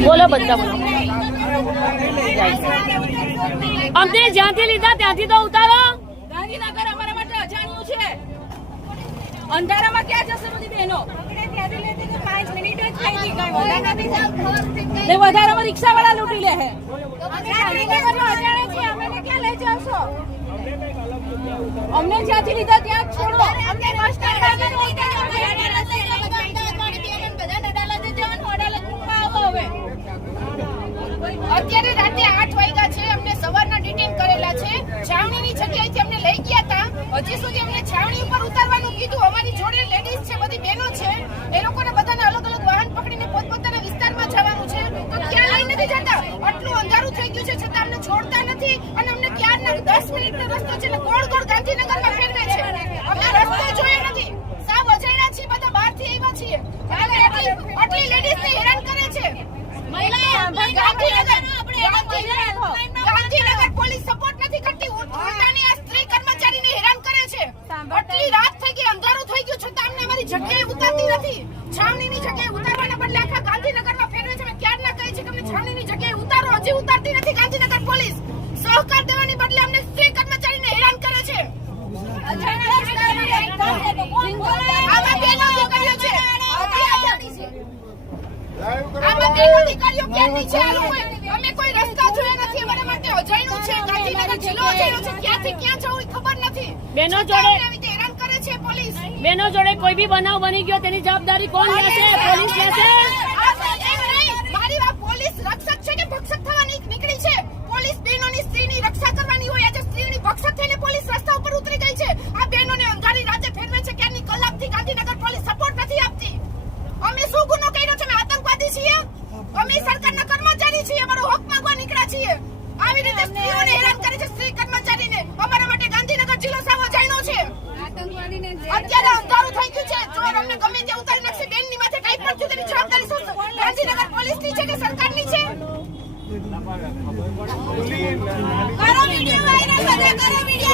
બોલો બધા બોલો. અમને જ્યાંથી લીધા ત્યાંથી તો ઉતારો. ગાંધીનગર અમારા માટે અજાણ્યું છે. અંધારામાં ક્યાં જશે બધી બહેનો? વધારામાં રિક્ષા વાળા લૂંટી લે અમને જ્યાંથી લીધા ત્યાં છોડો. અમને બસ અત્યારે રાતે આઠ વાગ્યા છે અમને સવારના ડિટેન કરેલા છે. છાવણીની જગ્યાએથી અમને લઈ ગયા હતા હજી સુધી અમને છાવણી ઉપર ઉતારવાનું કીધું. અમારી જોડે લેડીઝ છે બધી બહેનો છે. એ લોકોને બધાને અલગ અલગ વાહન પકડીને પોતપોતાના વિસ્તારમાં જવાનું છે. તો ક્યાં લઈ નથી જતા? આટલું અંધારું થઈ ગયું છે છતાં અમને છોડતા નથી અને અમને ક્યારના દસ મિનિટનો રસ્તો છે ને ગોળ ગોળ ગાંધીનગરમાં ફેરવે છે. અમને રસ્તો જોયો નથી. સાવ અજાણ્યા છીએ બધા બહારથી આવ્યા છીએ. આટલી લેડીઝને હેરાન કરે છે. ગાંધીનગર પોલીસ સપોર્ટ નથી કરતી. ઉલટાની આ સ્ત્રી કર્મચારીને હેરાન કરે છે. આટલી રાત થઈ ગઈ અંધારું થઈ ગયું છતાં અમને અમારી જગ્યાએ ઉતારતી નથી. છાવણીની જગ્યાએ ઉતારવાના બદલે આખા ગાંધીનગરમાં ફેરવે છે. ક્યારે ક્યારના કહે છે કે અમને છાવણીની જગ્યાએ ઉતારો. હજી ઉતારતી નથી ગાંધીનગર પોલીસ. સહકાર દેવાની બદલે અમને સ્ત્રી કર્મચારીને હેરાન કરે છે આમાં બેનો દીકરીઓ છે હજી આઝાદી છે આમાં દીકરીઓ ક્યાંની છે આ લોકોએ? અમે કોઈ રસ્તા જોયા નથી અમારા માટે અજાણ્યું છે ગાંધીનગર જિલ્લો અજાણ્યો છે ક્યાંથી ક્યાં જવું ખબર નથી. બેનો જોડે- અમને આવી રીતે હેરાન કરે છે પોલીસ? બેનો જોડે કોઈ બી બનાવ બની ગયો તેની જવાબદારી કોણ લેશે? પોલીસ લેશે આ એમ નહીં. મારી વાત પોલીસ રક્ષક છે કે ભક્ષક થવા ની- નીકળી છે પોલીસ બહેનોની સ્ત્રીની રક્ષા કરવાની હોય આજે સ્ત્રીની ભક્ષક થઈને પોલીસ રસ્તા ઉપર ઉતરી ગઈ છે આ બહેનોને અંધારી રાતે ફેરવે છે ક્યાંની કલાકથી ગાંધીનગર પોલીસ સપોર્ટ નથી આપતી અમે શું ગુનો કર્યો છે અમે આતંકવાદી છીએ અમે સરકારના કર્મચારી છીએ અમારો હક માંગવા નીકળ્યા છીએ. આવી રીતે સ્ત્રીઓને હેરાન કરે છે સ્ત્રી કર્મચારીને. અમારા માટે ગાંધીનગર જિલ્લો સામો જાણ્યો છે. અત્યારે અંધારું થઈ ગયું છે. ચોર અમને ગમે તે ઉતારી નાખશે બેનની માથે કઈ પણ તેની જવાબદારી શું ગાંધીનગર પોલીસની છે કે સરકારની છે? કરો વિડિયો વાયરલ કરો વિડિયો